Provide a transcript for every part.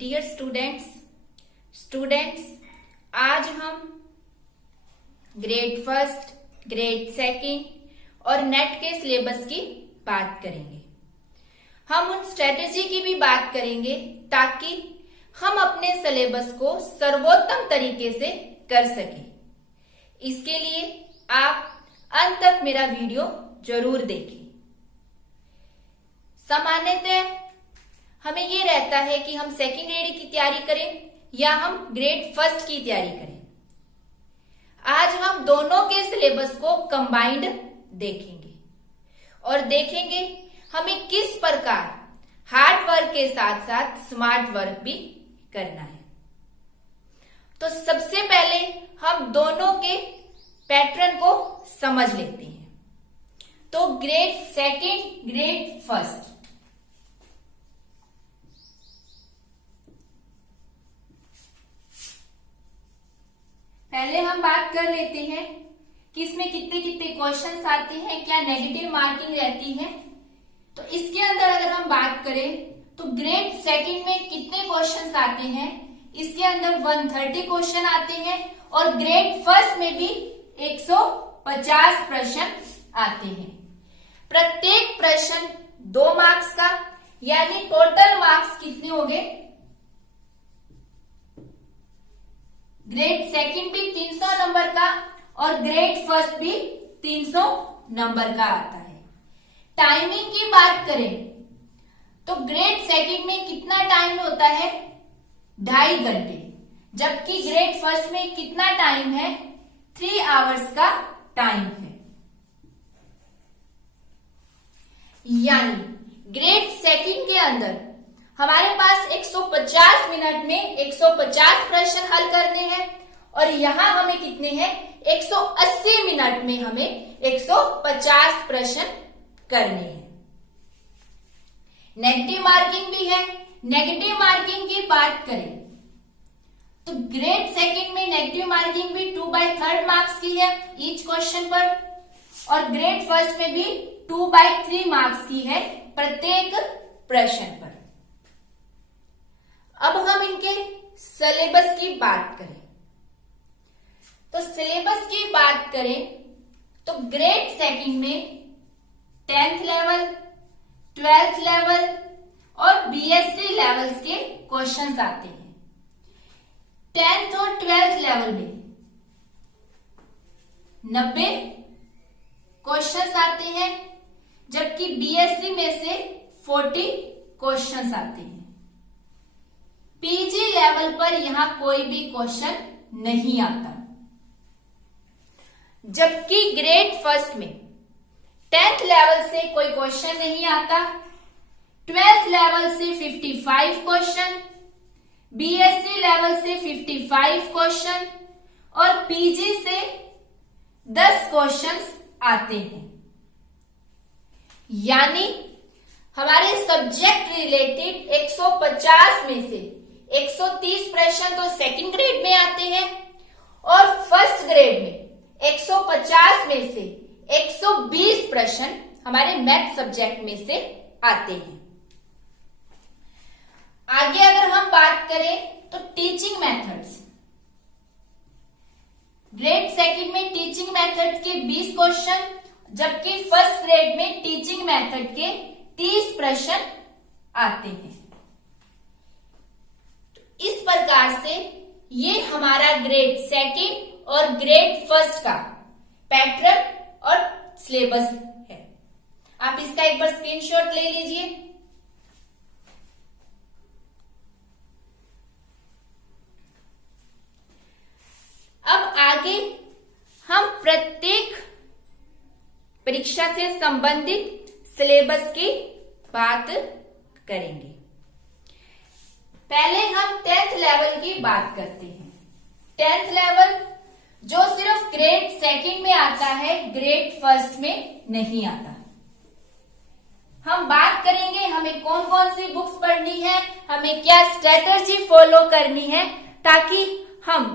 Dear students आज हम grade first, grade second और नेट के सिलेबस की बात करेंगे। हम उन स्ट्रेटेजी की भी बात करेंगे ताकि हम अपने सिलेबस को सर्वोत्तम तरीके से कर सकें। इसके लिए आप अंत तक मेरा वीडियो जरूर देखें। सामान्यतः हमें ये रहता है कि हम सेकंड ग्रेड की तैयारी करें या हम ग्रेड फर्स्ट की तैयारी करें। आज हम दोनों के सिलेबस को कंबाइंड देखेंगे और देखेंगे हमें किस प्रकार हार्ड वर्क के साथ साथ स्मार्ट वर्क भी करना है। तो सबसे पहले हम दोनों के पैटर्न को समझ लेते हैं। तो ग्रेड सेकंड, ग्रेड फर्स्ट। पहले हम बात कर लेते हैं कि इसमें कितने कितने क्वेश्चंस आते हैं, क्या नेगेटिव मार्किंग रहती है। तो इसके अंदर अगर हम बात करें तो ग्रेड सेकंड में कितने क्वेश्चंस आते हैं, इसके अंदर 130 क्वेश्चन आते हैं और ग्रेड फर्स्ट में भी 150 प्रश्न आते हैं। प्रत्येक प्रश्न 2 मार्क्स का, यानी टोटल मार्क्स कितने हो गए। ग्रेड सेकंड भी 300 नंबर का और ग्रेड फर्स्ट भी 300 नंबर का आता है। टाइमिंग की बात करें तो ग्रेड सेकंड में कितना टाइम होता है, 2.5 घंटे, जबकि ग्रेड फर्स्ट में कितना टाइम है, 3 आवर्स का टाइम है। यानी ग्रेड सेकंड के अंदर हमारे पास 150 मिनट में 150 प्रश्न हल करने हैं और यहां हमें कितने हैं, 180 मिनट में हमें 150 प्रश्न करने हैं। नेगेटिव मार्किंग भी है। नेगेटिव मार्किंग की बात करें तो ग्रेड सेकंड में नेगेटिव मार्किंग भी 2/3 मार्क्स की है ईच क्वेश्चन पर और ग्रेड फर्स्ट में भी 2/3 मार्क्स की है प्रत्येक प्रश्न पर। अब हम इनके सिलेबस की बात करें तो सिलेबस की बात करें तो ग्रेड सेकंड में 10th लेवल, 12th लेवल और बीएससी लेवल्स के क्वेश्चंस आते हैं। 10th और 12th लेवल में 90 क्वेश्चंस आते हैं, जबकि बीएससी में से 40 क्वेश्चंस आते हैं। पीजी लेवल पर यहां कोई भी क्वेश्चन नहीं आता, जबकि ग्रेड फर्स्ट में 10th लेवल से कोई क्वेश्चन नहीं आता, 12th लेवल से 55 क्वेश्चन, बीएससी लेवल से 55 क्वेश्चन और पीजी से 10 क्वेश्चंस आते हैं। यानी हमारे सब्जेक्ट रिलेटेड 150 में से 130 प्रश्न तो सेकंड ग्रेड में आते हैं और फर्स्ट ग्रेड में 150 में से 120 प्रश्न हमारे मैथ सब्जेक्ट में से आते हैं। आगे अगर हम बात करें तो टीचिंग मेथड्स, ग्रेड सेकंड में टीचिंग मेथड के 20 क्वेश्चन, जबकि फर्स्ट ग्रेड में टीचिंग मेथड के 30 प्रश्न आते हैं। इस प्रकार से ये हमारा ग्रेड सेकंड और ग्रेड फर्स्ट का पैटर्न और सिलेबस है। आप इसका एक बार स्क्रीनशॉट ले लीजिए। अब आगे हम प्रत्येक परीक्षा से संबंधित सिलेबस की बात करेंगे। पहले हम 10th लेवल की बात करते हैं। 10th लेवल जो सिर्फ ग्रेड सेकंड में आता है, ग्रेड फर्स्ट में नहीं आता। हम बात करेंगे हमें कौन कौन सी बुक्स पढ़नी है, हमें क्या स्ट्रेटजी फॉलो करनी है ताकि हम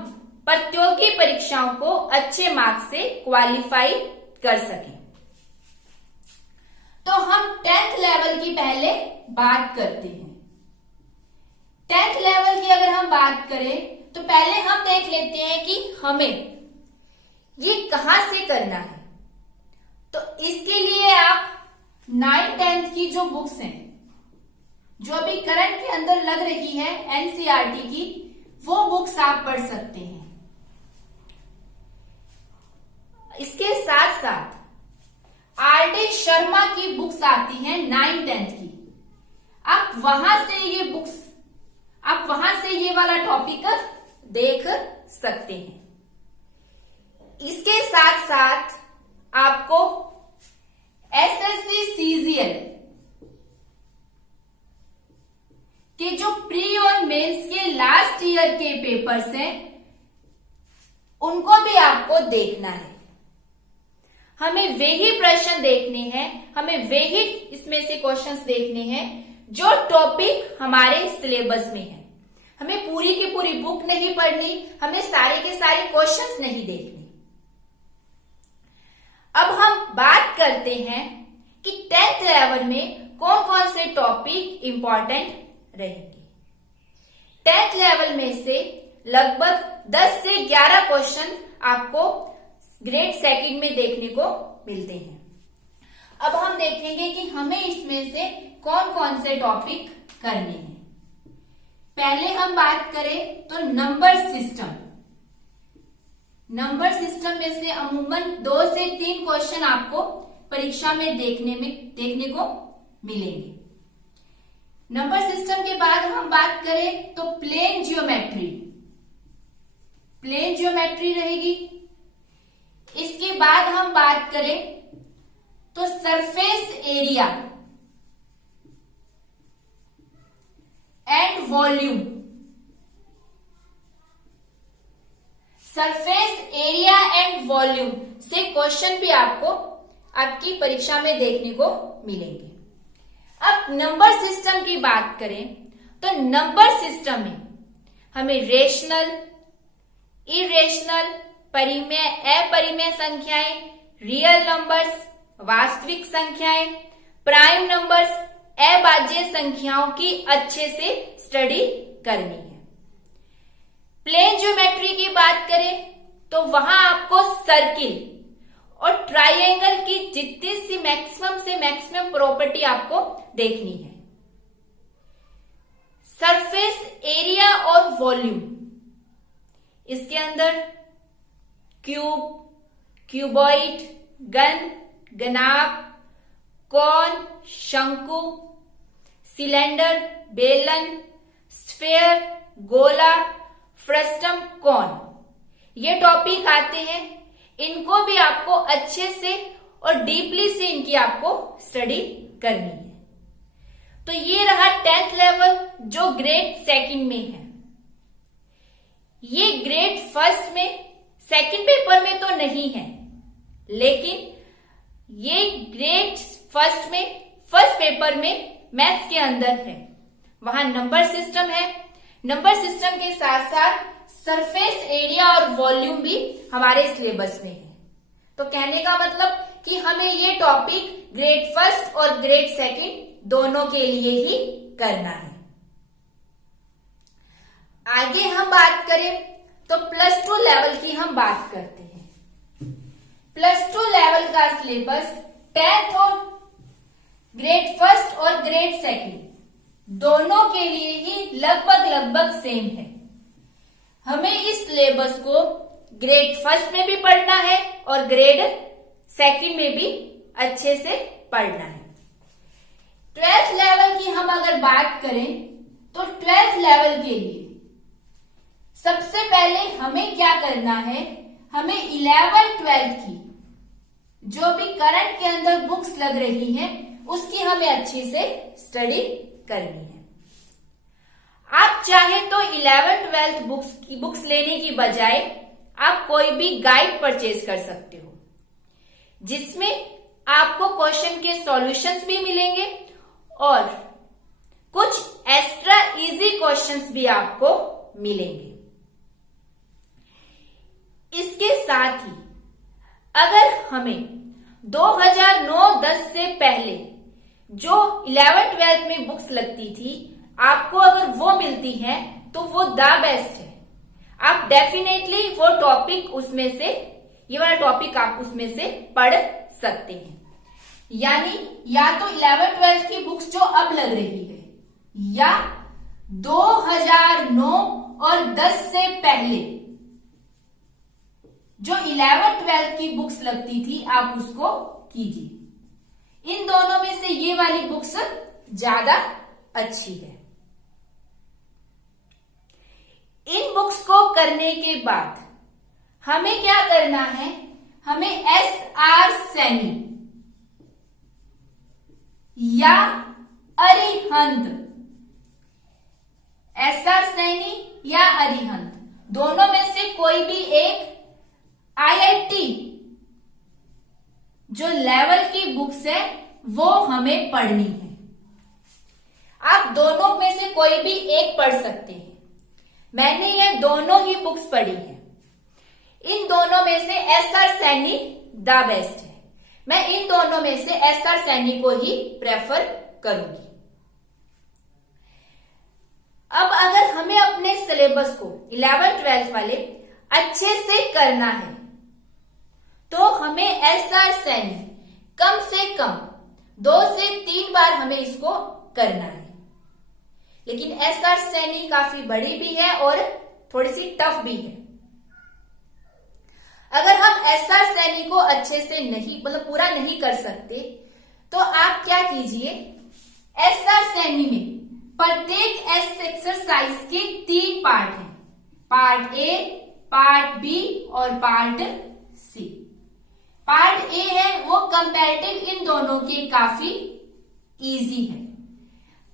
प्रतियोगी परीक्षाओं को अच्छे मार्क्स से क्वालिफाई कर सकें। तो हम 10th लेवल की पहले बात करते हैं। 10th लेवल की अगर हम बात करें तो पहले हम देख लेते हैं कि हमें ये कहां से करना है। तो इसके लिए आप 9th 10th की जो बुक्स हैं, जो अभी करंट के अंदर लग रही है एनसीईआरटी की, वो बुक्स आप पढ़ सकते हैं। इसके साथ साथ आर.डी. शर्मा की बुक्स आती हैं 9th 10th की, आप वहां से ये वाला टॉपिक देख सकते हैं। इसके साथ साथ आपको एसएससी सीजीएल के जो प्री और मेंस के लास्ट ईयर के पेपर्स हैं, उनको भी आपको देखना है। हमें वे ही प्रश्न देखने हैं, हमें वे ही इसमें से क्वेश्चंस देखने हैं जो टॉपिक हमारे सिलेबस में है। हमें पूरी की पूरी बुक नहीं पढ़नी, हमें सारे के सारे क्वेश्चंस नहीं देखने। अब हम बात करते हैं कि 10th लेवल में कौन कौन से टॉपिक इंपॉर्टेंट रहेंगे। 10th लेवल में से लगभग 10 से 11 क्वेश्चन आपको ग्रेड सेकंड में देखने को मिलते हैं। अब हम देखेंगे कि हमें इसमें से कौन कौन से टॉपिक करने हैं। पहले हम बात करें तो नंबर सिस्टम में से अमूमन 2 से 3 क्वेश्चन आपको परीक्षा में देखने को मिलेंगे। नंबर सिस्टम के बाद हम बात करें तो प्लेन ज्योमेट्री रहेगी। इसके बाद हम बात करें तो surface area and volume. Surface area and volume से क्वेश्चन भी आपको आपकी परीक्षा में देखने को मिलेंगे। अब नंबर सिस्टम की बात करें तो नंबर सिस्टम में हमें रेशनल, इरेशनल, परिमेय, अपरिमेय संख्याएं, रियल नंबर्स, वास्तविक संख्याएं, प्राइम नंबर्स, अभाज्य संख्याओं की अच्छे से स्टडी करनी है। प्लेन ज्योमेट्री की बात करें तो वहां आपको सर्किल और ट्राइंगल की जितनी सी मैक्सिमम से मैक्सिमम प्रॉपर्टी आपको देखनी है। सरफेस एरिया और वॉल्यूम, इसके अंदर क्यूब, क्यूबॉइड, घन, घनाभ, कोन, शंकु, सिलेंडर, बेलन, स्फेयर, गोला, फ्रस्टम, कोन, ये टॉपिक आते हैं। इनको भी आपको अच्छे से और डीपली से इनकी आपको स्टडी करनी है। तो ये रहा 10th लेवल जो ग्रेड सेकंड में है। ये ग्रेड फर्स्ट में सेकंड पेपर में तो नहीं है, लेकिन ये ग्रेड फर्स्ट में फर्स्ट पेपर में मैथ्स के अंदर है। वहां नंबर सिस्टम है। नंबर सिस्टम के साथ साथ सरफेस एरिया और वॉल्यूम भी हमारे सिलेबस में है। तो कहने का मतलब कि हमें ये टॉपिक ग्रेड फर्स्ट और ग्रेड सेकंड दोनों के लिए ही करना है। आगे हम बात करें तो +2 लेवल की हम बात करते हैं। +2 लेवल का सिलेबस 10th और ग्रेड फर्स्ट और ग्रेड सेकंड दोनों के लिए ही लगभग सेम है। हमें इस सिलेबस को ग्रेड फर्स्ट में भी पढ़ना है और ग्रेड सेकंड में भी अच्छे से पढ़ना है। 12th लेवल की हम अगर बात करें तो 12th लेवल के लिए सबसे पहले हमें क्या करना है, हमें 11th 12th की जो भी करंट के अंदर बुक्स लग रही हैं उसकी हमें अच्छी से स्टडी करनी है। आप चाहे तो 11th 12th बुक्स लेने की बजाय आप कोई भी गाइड परचेज कर सकते हो, जिसमें आपको क्वेश्चन के सॉल्यूशंस भी मिलेंगे और कुछ एक्स्ट्रा इजी क्वेश्चंस भी आपको मिलेंगे। इसके साथ ही अगर हमें 2009-10 से पहले जो 11th 12th में बुक्स लगती थी, आपको अगर वो मिलती है तो वो द बेस्ट है। आप डेफिनेटली वो टॉपिक उसमें से, ये वाला टॉपिक आप उसमें से पढ़ सकते हैं। यानी या तो 11th-12th की बुक्स जो अब लग रही है, या 2009 और 10 से पहले जो 11th-12th की बुक्स लगती थी, आप उसको कीजिए। इन दोनों में से ये वाली बुक्स ज्यादा अच्छी है। इन बुक्स को करने के बाद हमें क्या करना है, हमें SR सैनी या अरिहंत, SR सैनी या अरिहंत, दोनों में से कोई भी एक IIT जो लेवल की बुक्स है वो हमें पढ़नी है। आप दोनों में से कोई भी एक पढ़ सकते हैं। मैंने ये दोनों ही बुक्स पढ़ी है। इन दोनों में से SR सैनी द बेस्ट है। मैं इन दोनों में से SR सैनी को ही प्रेफर करूंगी। अब अगर हमें अपने सिलेबस को 11th-12th वाले अच्छे से करना है तो हमें SR सैनी कम से कम 2 से 3 बार हमें इसको करना है। लेकिन SR सैनी काफी बड़ी भी है और थोड़ी सी टफ भी है। अगर हम SR सैनी को अच्छे से नहीं, मतलब पूरा नहीं कर सकते, तो आप क्या कीजिए, SR सैनी में प्रत्येक एक्सरसाइज के 3 पार्ट हैं, पार्ट ए, पार्ट बी और पार्ट सी। पार्ट ए है वो कंपैरेटिव इन दोनों के काफी इजी है।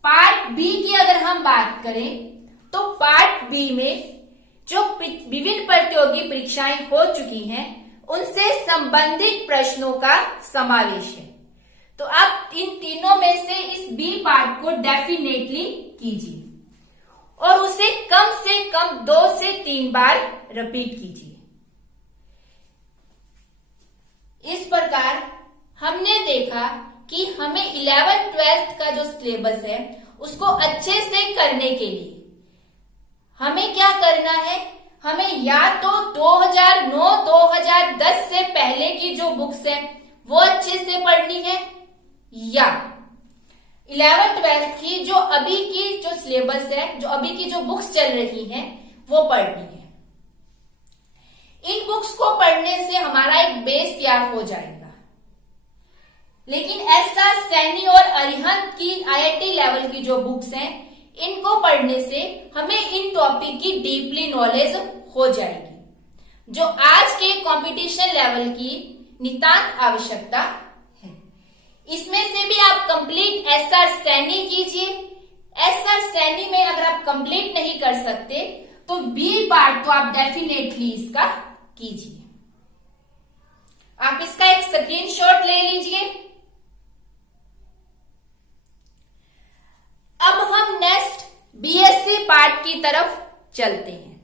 पार्ट बी की अगर हम बात करें तो पार्ट बी में जो विभिन्न प्रतियोगी परीक्षाएं हो चुकी हैं उनसे संबंधित प्रश्नों का समावेश है। तो आप इन तीनों में से इस बी पार्ट को डेफिनेटली कीजिए और उसे कम से कम 2 से 3 बार रिपीट कीजिए। इस प्रकार हमने देखा कि हमें 11th-12th का जो सिलेबस है उसको अच्छे से करने के लिए हमें क्या करना है, हमें या तो 2009-2010 से पहले की जो बुक्स है वो अच्छे से पढ़नी है, या 11th-12th की जो अभी की जो सिलेबस है, जो अभी की जो बुक्स चल रही हैं वो पढ़नी है। इन बुक्स को पढ़ने से हमारा एक बेस तैयार हो जाएगा। लेकिन SR सैनी और अरिहंत की IIT लेवल की जो बुक्स हैं, इनको पढ़ने से हमें इन टॉपिक की डीपली नॉलेज हो जाएगी, जो आज के कंपटीशन लेवल की नितांत आवश्यकता है। इसमें से भी आप कंप्लीट SR सैनी कीजिए। SR सैनी में अगर आप कंप्लीट नहीं कर सकते तो बी पार्ट तो आप डेफिनेटली इसका कीजिए। आप इसका एक स्क्रीनशॉट ले लीजिए। अब हम नेक्स्ट BSc पार्ट की तरफ चलते हैं।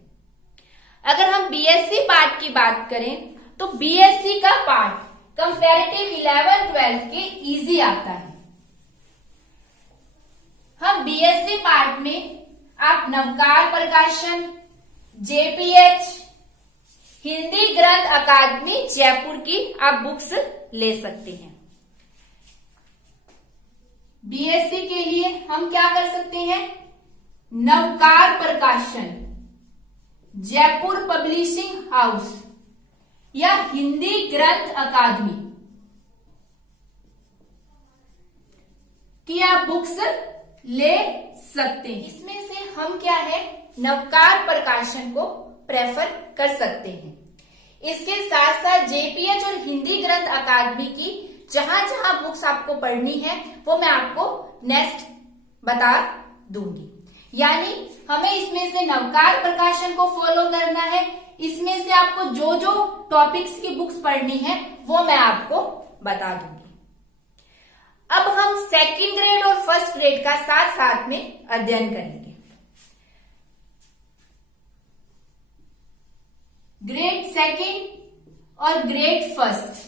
अगर हम BSc पार्ट की बात करें तो BSc का पार्ट कंपैरेटिव 11th-12th के इजी आता है। हम BSc पार्ट में आप नवकार प्रकाशन, JPH, हिंदी ग्रंथ अकादमी जयपुर की आप बुक्स ले सकते हैं। BSc के लिए हम क्या कर सकते हैं, नवकार प्रकाशन, जयपुर पब्लिशिंग हाउस या हिंदी ग्रंथ अकादमी की आप बुक्स ले सकते हैं। इसमें से हम क्या है, नवकार प्रकाशन को प्रेफर कर सकते हैं। इसके साथ साथ JPH और हिंदी ग्रंथ अकादमी की जहां जहां बुक्स आपको पढ़नी है वो मैं आपको नेक्स्ट बता दूंगी। यानी हमें इसमें से नवकार प्रकाशन को फॉलो करना है। इसमें से आपको जो जो टॉपिक्स की बुक्स पढ़नी है वो मैं आपको बता दूंगी। अब हम सेकंड ग्रेड और फर्स्ट ग्रेड का साथ साथ में अध्ययन करेंगे। ग्रेड सेकंड और ग्रेड फर्स्ट।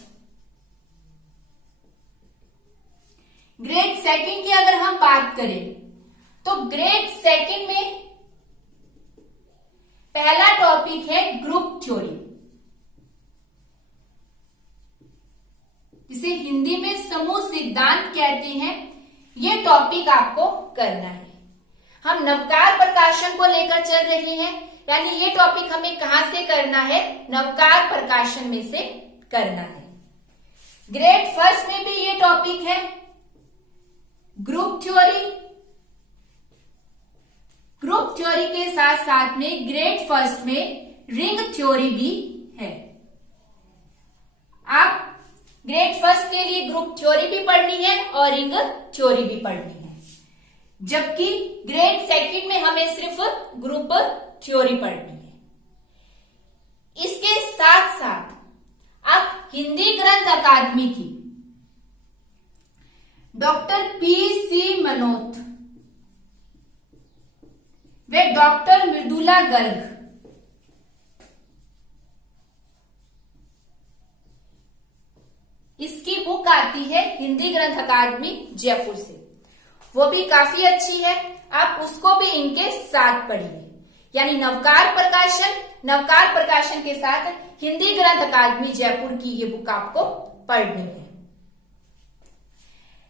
ग्रेड सेकंड की अगर हम बात करें तो ग्रेड सेकंड में पहला टॉपिक है ग्रुप थ्योरी, जिसे हिंदी में समूह सिद्धांत कहते हैं। ये टॉपिक आपको करना है। हम नवकार प्रकाशन को लेकर चल रहे हैं, यानी ये टॉपिक हमें कहां से करना है? नवकार प्रकाशन में से करना है। ग्रेड फर्स्ट में भी ये टॉपिक है ग्रुप थ्योरी। ग्रुप थ्योरी के साथ साथ में ग्रेड फर्स्ट में रिंग थ्योरी भी है। आप ग्रेड फर्स्ट के लिए ग्रुप थ्योरी भी पढ़नी है और रिंग थ्योरी भी पढ़नी है, जबकि ग्रेड सेकंड में हमें सिर्फ ग्रुप थ्योरी पढ़नी है। इसके साथ साथ आप हिंदी ग्रंथ अकादमी की डॉक्टर पी.सी. मनोत व डॉक्टर मृदुला गर्ग इसकी बुक आती है हिंदी ग्रंथ अकादमी जयपुर से, वो भी काफी अच्छी है। आप उसको भी इनके साथ पढ़िए, यानी नवकार प्रकाशन के साथ हिंदी ग्रंथ अकादमी जयपुर की ये बुक आपको पढ़नी है।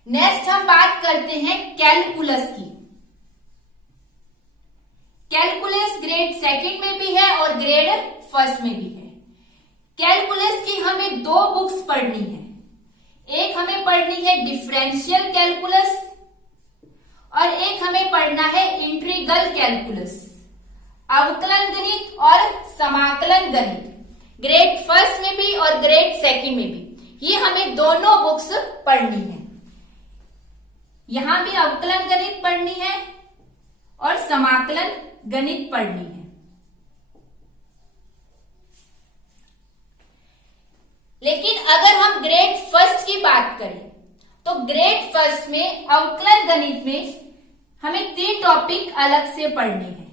नेक्स्ट हम बात करते हैं कैलकुलस की। कैलकुलस ग्रेड सेकंड में भी है और ग्रेड फर्स्ट में भी है। कैलकुलस की हमें दो बुक्स पढ़नी है। एक हमें पढ़नी है डिफरेंशियल कैलकुलस और एक हमें पढ़ना है इंटीग्रल कैलकुलस, अवकलन गणित और समाकलन गणित। ग्रेड फर्स्ट में भी और ग्रेड सेकंड में भी ये हमें दोनों बुक्स पढ़नी है। यहां भी अवकलन गणित पढ़नी है और समाकलन गणित पढ़नी है। लेकिन अगर हम ग्रेड फर्स्ट की बात करें तो ग्रेड फर्स्ट में अवकलन गणित में हमें 3 टॉपिक अलग से पढ़ने हैं।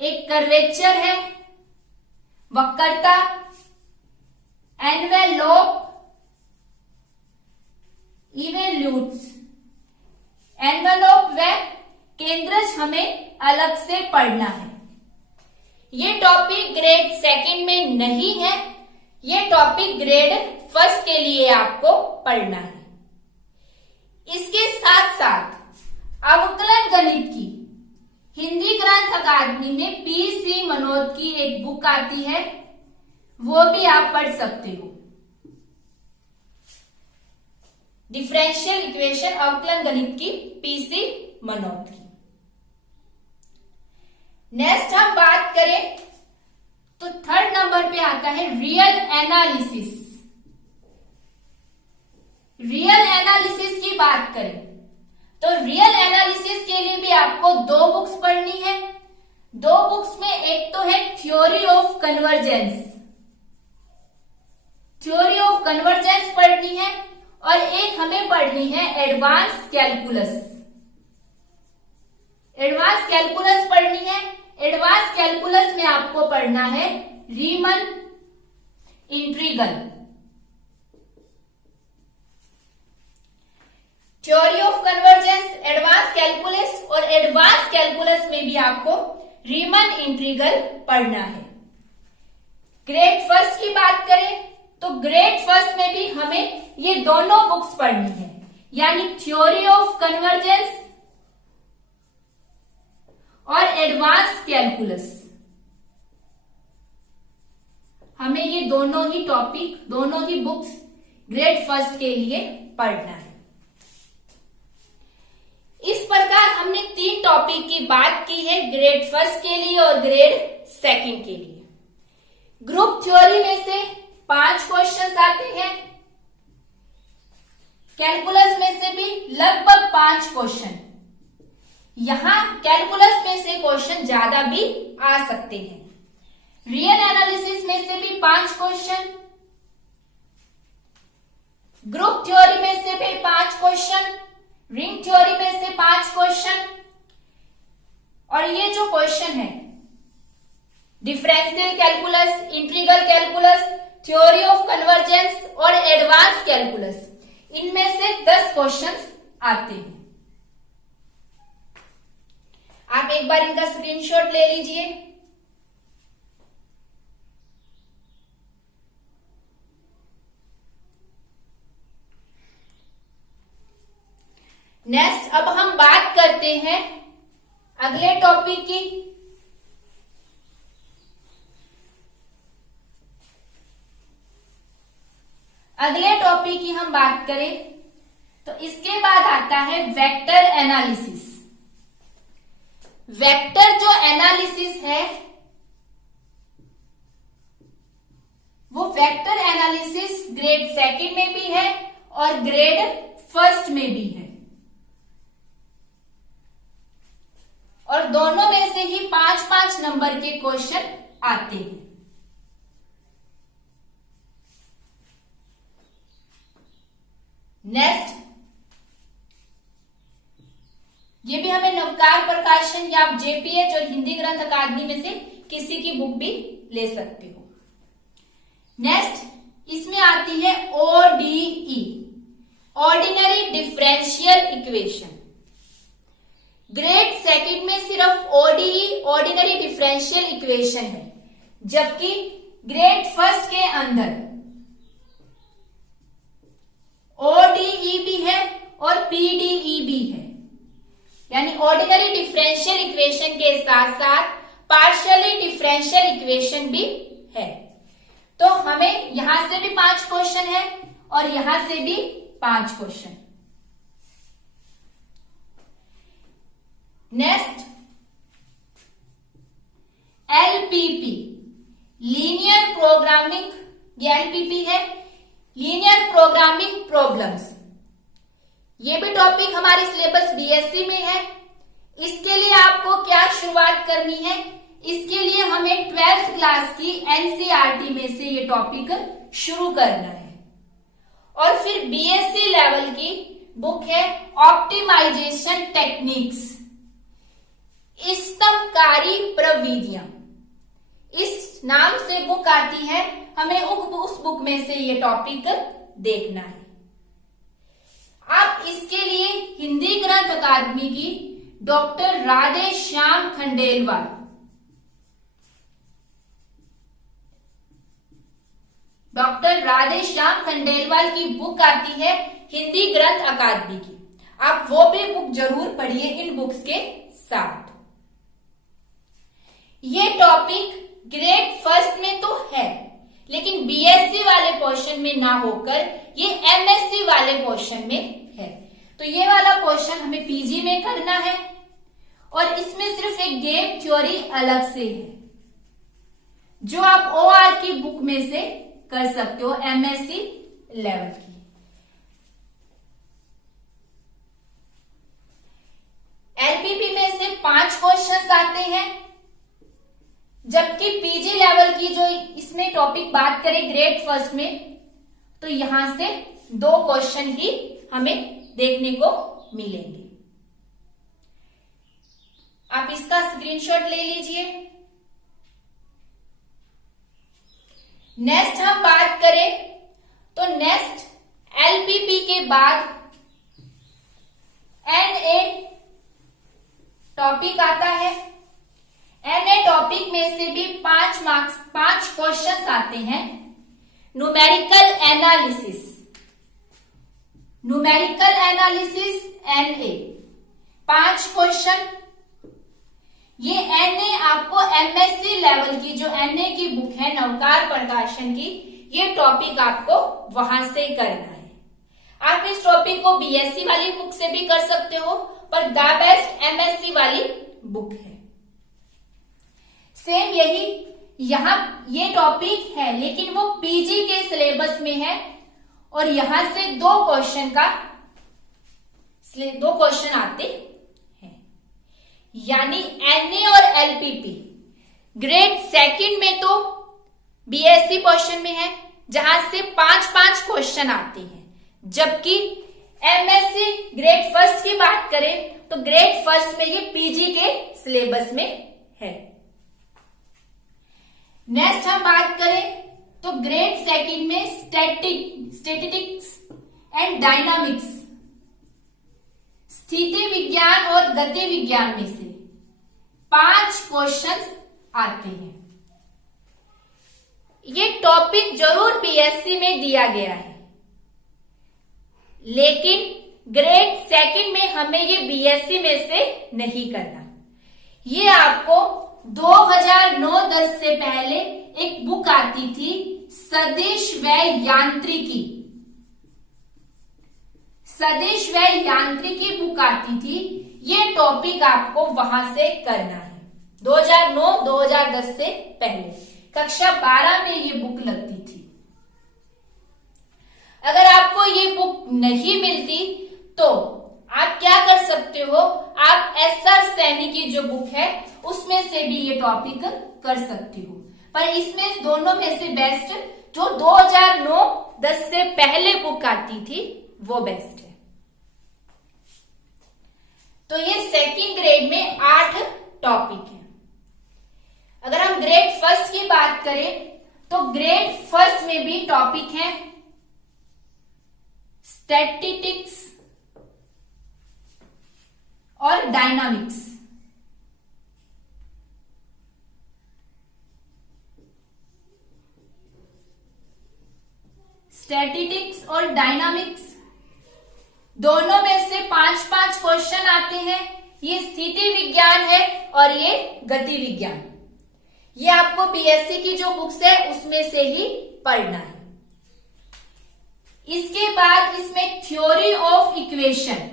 एक कर्वेचर है, वक्रता, एनवेलोप, इवेल्यूट्स। एनवेलोप व केंद्रज हमें अलग से पढ़ना है। ये टॉपिक ग्रेड सेकंड में नहीं है, ये टॉपिक ग्रेड फर्स्ट के लिए आपको पढ़ना है। इसके साथ साथ अवकलन गणित की हिंदी ग्रंथ अकादमी में पी.सी. मनोत की एक बुक आती है, वो भी आप पढ़ सकते हो। डिफरेंशियल इक्वेशन अवकलन गणित की पी.सी. मनोत की। नेक्स्ट हम बात करें तो थर्ड नंबर पे आता है रियल एनालिसिस। रियल एनालिसिस की बात करें तो रियल एनालिसिस के लिए भी आपको 2 बुक्स पढ़नी है। 2 बुक्स में एक तो है theory of convergence, theory of convergence पढ़नी है और एक हमें पढ़नी है एडवांस कैलकुलस। एडवांस कैलकुलस पढ़नी है। एडवांस कैलकुलस में आपको पढ़ना है Riemann integral. Theory of convergence, advance calculus और एडवांस कैलकुलस में भी आपको रीमन इंटीग्रल पढ़ना है। ग्रेड फर्स्ट की बात करें तो ग्रेड फर्स्ट में भी हमें ये दोनों बुक्स पढ़नी है, यानी थ्योरी ऑफ कन्वर्जेंस और एडवांस कैलकुलस। हमें ये दोनों ही टॉपिक, दोनों ही बुक्स ग्रेड फर्स्ट के लिए पढ़ना है। इस प्रकार हमने 3 टॉपिक की बात की है ग्रेड फर्स्ट के लिए और ग्रेड सेकंड के लिए। ग्रुप थ्योरी में से 5 क्वेश्चंस आते हैं, कैलकुलस में से भी लगभग 5 क्वेश्चन। यहां कैलकुलस में से क्वेश्चन ज्यादा भी आ सकते हैं। रियल एनालिसिस में से भी 5 क्वेश्चन, ग्रुप थ्योरी में से भी 5 क्वेश्चन, रिंग थ्योरी में से 5 क्वेश्चन, और ये जो क्वेश्चन है differential calculus, integral calculus, theory of convergence और एडवांस कैलकुलस, इनमें से 10 क्वेश्चंस आते हैं। आप एक बार इनका स्क्रीनशॉट ले लीजिए। नेक्स्ट अब हम बात करते हैं अगले टॉपिक की। अगले टॉपिक की हम बात करें तो इसके बाद आता है वेक्टर एनालिसिस। वेक्टर जो एनालिसिस है वो वेक्टर एनालिसिस ग्रेड सेकंड में भी है और ग्रेड फर्स्ट में भी है, और दोनों में से ही 5-5 नंबर के क्वेश्चन आते हैं। नेक्स्ट, ये भी हमें नवकार प्रकाशन या आप जेपीएच और हिंदी ग्रंथ अकादमी में से किसी की बुक भी ले सकते हो। नेक्स्ट, इसमें आती है ODE, ordinary differential equation. Grade second में सिर्फ ओडीई, ऑर्डिनरी डिफरेंशियल इक्वेशन है, जबकि ग्रेड फर्स्ट के अंदर ओडीई भी है और पीडीई भी है, यानी ऑर्डिनरी डिफरेंशियल इक्वेशन के साथ साथ पार्शियली डिफरेंशियल इक्वेशन भी है। तो हमें यहां से भी 5 क्वेश्चन है और यहां से भी 5 question. Next, LPP, linear programming, ये एलपीपी है, लीनियर प्रोग्रामिंग प्रॉब्लम्स। ये भी टॉपिक हमारे सिलेबस बीएससी में है। इसके लिए आपको क्या शुरुआत करनी है, इसके लिए हमें 12th क्लास की एनसीईआरटी में से ये टॉपिक शुरू करना है, और फिर बीएससी लेवल की बुक है ऑप्टिमाइजेशन टेक्निक्स, स्तंभकारी प्रविधियां, इस नाम से बुक आती है। हमें उस बुक में से ये टॉपिक देखना है। आप इसके लिए हिंदी ग्रंथ अकादमी की डॉक्टर राधे श्याम खंडेलवाल, की बुक आती है हिंदी ग्रंथ अकादमी की, आप वो भी बुक जरूर पढ़िए इन बुक्स के साथ। ये टॉपिक ग्रेड फर्स्ट में तो है, लेकिन बीएससी वाले पोर्शन में ना होकर ये एमएससी वाले पोर्शन में है। तो ये वाला पोर्शन हमें पीजी में करना है, और इसमें सिर्फ एक गेम थ्योरी अलग से है, जो आप ओआर की बुक में से कर सकते हो, एमएससी लेवल की। एलपीपी में से 5 क्वेश्चंस आते हैं, जबकि पीजी लेवल की जो इसमें टॉपिक बात करें ग्रेड फर्स्ट में, तो यहां से 2 क्वेश्चन ही हमें देखने को मिलेंगे। आप इसका स्क्रीनशॉट ले लीजिए। नेक्स्ट हम बात करें तो नेक्स्ट एलपीपी के बाद एनए टॉपिक आता है। एनए टॉपिक में से भी 5 क्वेश्चंस आते हैं। Numerical analysis NA 5 question. ये एनए आपको एमएससी लेवल की जो एनए की बुक है नवकार प्रकाशन की, ये टॉपिक आपको वहां से करना है। आप इस टॉपिक को बीएससी वाली बुक से भी कर सकते हो, पर द बेस्ट एमएससी वाली बुक है। सेम यही यहां ये टॉपिक है, लेकिन वो पीजी के सिलेबस में है, और यहां से 2 क्वेश्चन आते हैं। यानी एनए और एलपीपी ग्रेड सेकंड में तो बीएससी पोर्शन में है, जहां से 5-5 क्वेश्चन आते हैं, जबकि एमएससी ग्रेड फर्स्ट की बात करें तो ग्रेड फर्स्ट में ये पीजी के सिलेबस में है। नेक्स्ट हम बात करें तो ग्रेड सेकंड में स्टैटिस्टिक्स एंड डायनामिक्स, स्थिति विज्ञान और गति विज्ञान में से 5 क्वेश्चंस आते हैं। ये टॉपिक जरूर पीएससी में दिया गया है, लेकिन ग्रेड सेकंड में हमें ये बीएससी में से नहीं करना। ये आपको 2009-10 से पहले एक बुक आती थी, सदिश व यांत्रिकी। सदिश व यांत्रिकी बुक आती थी, ये टॉपिक आपको वहां से करना है। 2009-2010 से पहले कक्षा 12 में ये बुक लगती थी। अगर आपको ये बुक नहीं मिलती तो आप क्या कर सकते हो, आप एसआर सैनी की जो बुक है उसमें से भी ये टॉपिक कर सकते हो। पर इसमें दोनों में से बेस्ट जो 2009-10 से पहले बुक आती थी वो बेस्ट है। तो ये सेकंड ग्रेड में 8 टॉपिक है। अगर हम ग्रेड फर्स्ट की बात करें तो ग्रेड फर्स्ट में भी टॉपिक है स्टैटिस्टिक्स और डायनामिक्स। स्टैटिस्टिक्स और डायनामिक्स दोनों में से 5-5 क्वेश्चन आते हैं। ये स्थिति विज्ञान है और ये गति विज्ञान। ये आपको पीएससी की जो बुक्स है उसमें से ही पढ़ना है। इसके बाद इसमें theory of equation,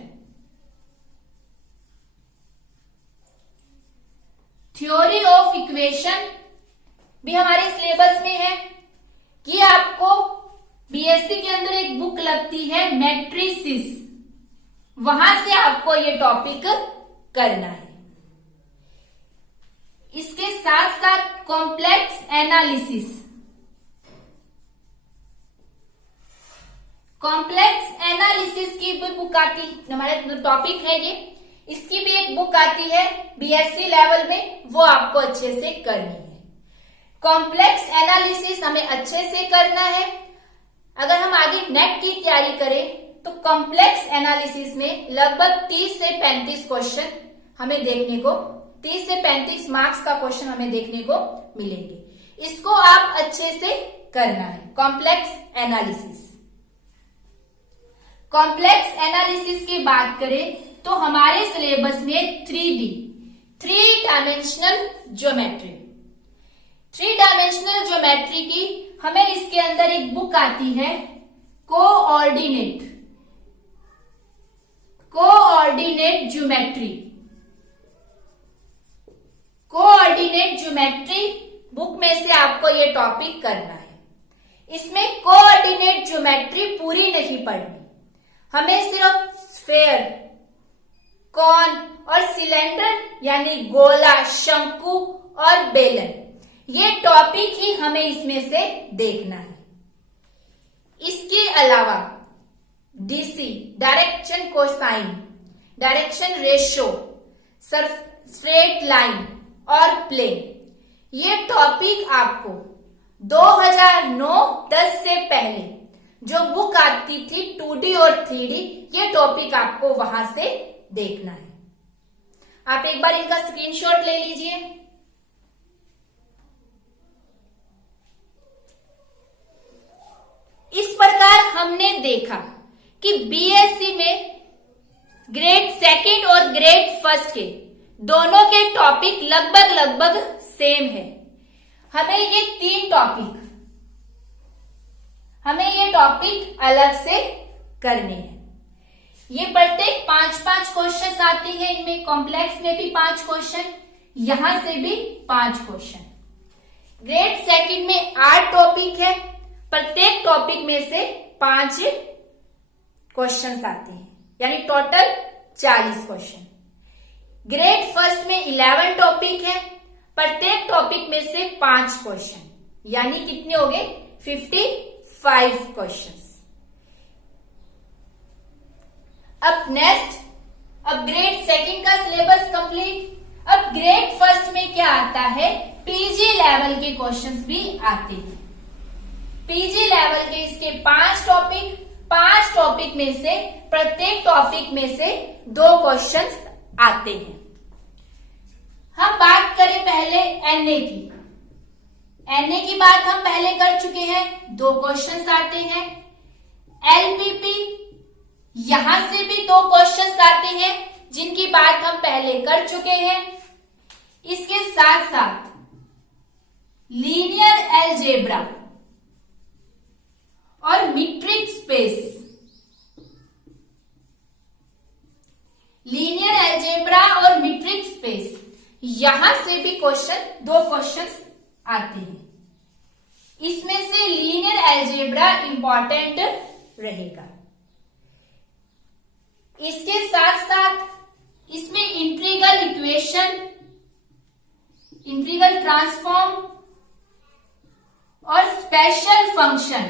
theory of equation भी हमारे सिलेबस में है कि आपको बीएससी के अंदर एक बुक लगती है मैट्रिसेस, वहां से आपको ये टॉपिक करना है। इसके साथ साथ कॉम्प्लेक्स एनालिसिस, कॉम्प्लेक्स एनालिसिस की भी बुक आती, हमारे टॉपिक है ये, इसकी भी एक बुक आती है बीएससी लेवल में, वो आपको अच्छे से करनी है। कॉम्प्लेक्स एनालिसिस हमें अच्छे से करना है। अगर हम आगे नेट की तैयारी करें तो कॉम्प्लेक्स एनालिसिस में लगभग 30 से 35 क्वेश्चन हमें देखने को, 30 से 35 मार्क्स का क्वेश्चन हमें देखने को मिलेंगे। इसको आप अच्छे से करना है। कॉम्प्लेक्स एनालिसिस, कॉम्प्लेक्स एनालिसिस की बात करें तो हमारे सिलेबस में 3D, 3 dimensional geometry, 3 dimensional geometry की हमें इसके अंदर एक बुक आती है coordinate, coordinate geometry. Coordinate geometry book में से आपको ये टॉपिक करना है। इसमें कोऑर्डिनेट ज्योमेट्री पूरी नहीं पढ़नी, हमें सिर्फ स्फेयर, कॉन और सिलेंडर यानी गोला, शंकु और बेलन, ये टॉपिक ही हमें इसमें से देखना है। इसके अलावा DC, direction cosine, direction ratio, straight line और प्लेन, ये टॉपिक आपको 2009-10 से पहले जो बुक आती थी 2D और 3D, ये टॉपिक आपको वहां से देखना है। आप एक बार इनका स्क्रीनशॉट ले लीजिए। इस प्रकार हमने देखा कि बीएससी में ग्रेड सेकंड और ग्रेड फर्स्ट के दोनों के टॉपिक लगभग सेम है। हमें ये 3 टॉपिक, हमें ये टॉपिक अलग से करने हैं। ये प्रत्येक 5-5 क्वेश्चन आते हैं। इनमें कॉम्प्लेक्स में भी 5 क्वेश्चन, यहां से भी 5 क्वेश्चन। ग्रेड सेकंड में 8 टॉपिक है, प्रत्येक टॉपिक में से 5 क्वेश्चन आते हैं, यानी टोटल 40 क्वेश्चन। ग्रेड फर्स्ट में 11 टॉपिक है, प्रत्येक टॉपिक में से 5 क्वेश्चन, यानी कितने हो गए 55 क्वेश्चन। अब नेक्स्ट, अब ग्रेड सेकंड का सिलेबस कंप्लीट। अब ग्रेड फर्स्ट में क्या आता है, पीजी लेवल के क्वेश्चंस भी आते हैं। पीजी लेवल के इसके 5 टॉपिक, 5 टॉपिक में से प्रत्येक टॉपिक में से 2 क्वेश्चंस आते हैं। हम बात NA की बात हम पहले कर चुके हैं, 2 क्वेश्चंस आते हैं। LPP, यहां से भी 2 क्वेश्चंस आते हैं जिनकी बात हम पहले कर चुके हैं। इसके साथ साथ लीनियर अलजेब्रा और मीट्रिक स्पेस, लीनियर अलजेब्रा और मीट्रिक स्पेस, यहां से भी 2 क्वेश्चंस आते हैं। इसमें से लीनियर अलजेब्रा इंपॉर्टेंट रहेगा। इसके साथ साथ इसमें इंटीग्रल इक्वेशन, इंटीग्रल ट्रांसफॉर्म और स्पेशल फंक्शन,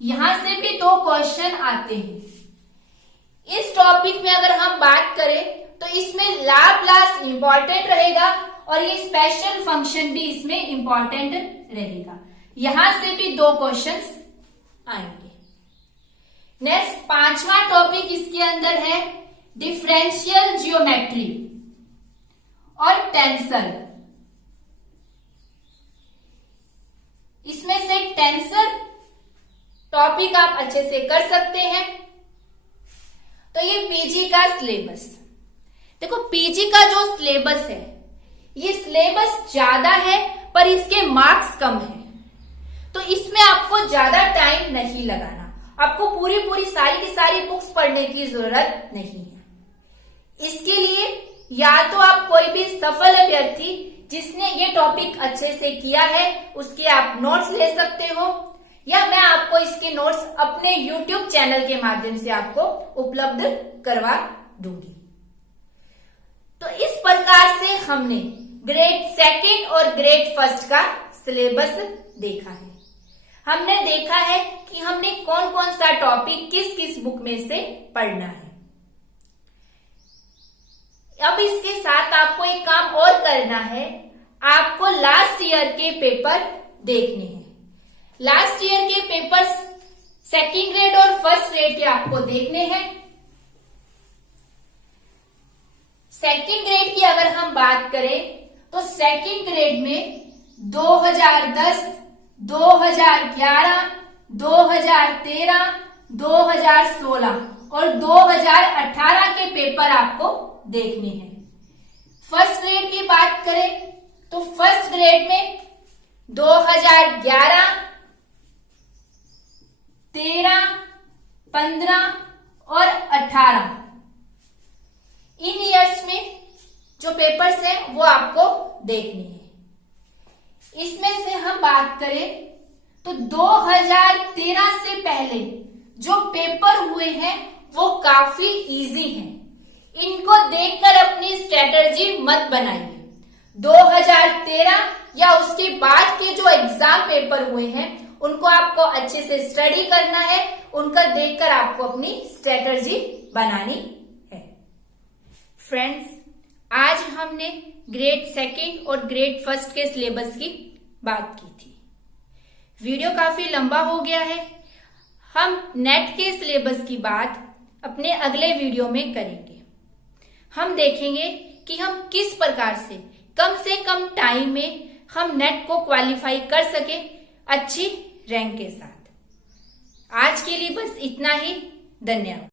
यहां से भी 2 क्वेश्चन आते हैं। इस टॉपिक में अगर हम बात करें तो इसमें लाप्लास इंपॉर्टेंट रहेगा और ये स्पेशल फंक्शन भी इसमें इंपॉर्टेंट रहेगा। यहां से भी 2 क्वेश्चंस आएंगे। नेक्स्ट 5वां टॉपिक इसके अंदर है डिफरेंशियल जियोमेट्री और टेंसर। इसमें से टेंसर टॉपिक आप अच्छे से कर सकते हैं। तो ये पीजी का सिलेबस, देखो पीजी का जो सिलेबस है, ये सिलेबस ज्यादा है पर इसके मार्क्स कम है, तो इसमें आपको ज्यादा टाइम नहीं लगाना। आपको पूरी सारी की सारी बुक्स पढ़ने की जरूरत नहीं है। इसके लिए या तो आप कोई भी सफल अभ्यर्थी जिसने ये टॉपिक अच्छे से किया है उसके आप नोट्स ले सकते हो, या मैं आपको इसके नोट्स अपने YouTube चैनल के माध्यम से आपको उपलब्ध करवा दूंगी। तो इस प्रकार से हमने ग्रेड 2 और ग्रेड 1 का सिलेबस देखा है। हमने देखा है कि हमने कौन कौन सा टॉपिक किस किस बुक में से पढ़ना है। अब इसके साथ आपको एक काम और करना है, आपको लास्ट ईयर के पेपर देखने हैं। लास्ट ईयर के पेपर्स 2nd ग्रेड और 1st ग्रेड के आपको देखने हैं। 2nd ग्रेड की अगर हम बात करें तो 2nd ग्रेड में 2010, 2011, 2013, 2016 और 2018 के पेपर आपको देखने हैं। 1st ग्रेड की बात करें तो 1st ग्रेड में 2011, 13, 15 और 18 इन ईयर्स में जो पेपर्स हैं वो आपको देखने हैं। इसमें से हम बात करें तो 2013 से पहले जो पेपर हुए हैं वो काफी इजी हैं। इनको देखकर अपनी स्ट्रेटजी मत बनाइए। 2013 या उसके बाद के जो एग्जाम पेपर हुए हैं उनको आपको अच्छे से स्टडी करना है, उनका देखकर आपको अपनी स्ट्रेटजी बनानी है। फ्रेंड्स, आज हमने ग्रेड 2 और ग्रेड 1 के सिलेबस की बात की थी। वीडियो काफी लंबा हो गया है। हम नेट के सिलेबस की बात अपने अगले वीडियो में करेंगे। हम देखेंगे कि हम किस प्रकार से कम टाइम में हम नेट को क्वालिफाई कर सके अच्छी रैंक के साथ। आज के लिए बस इतना ही। धन्यवाद।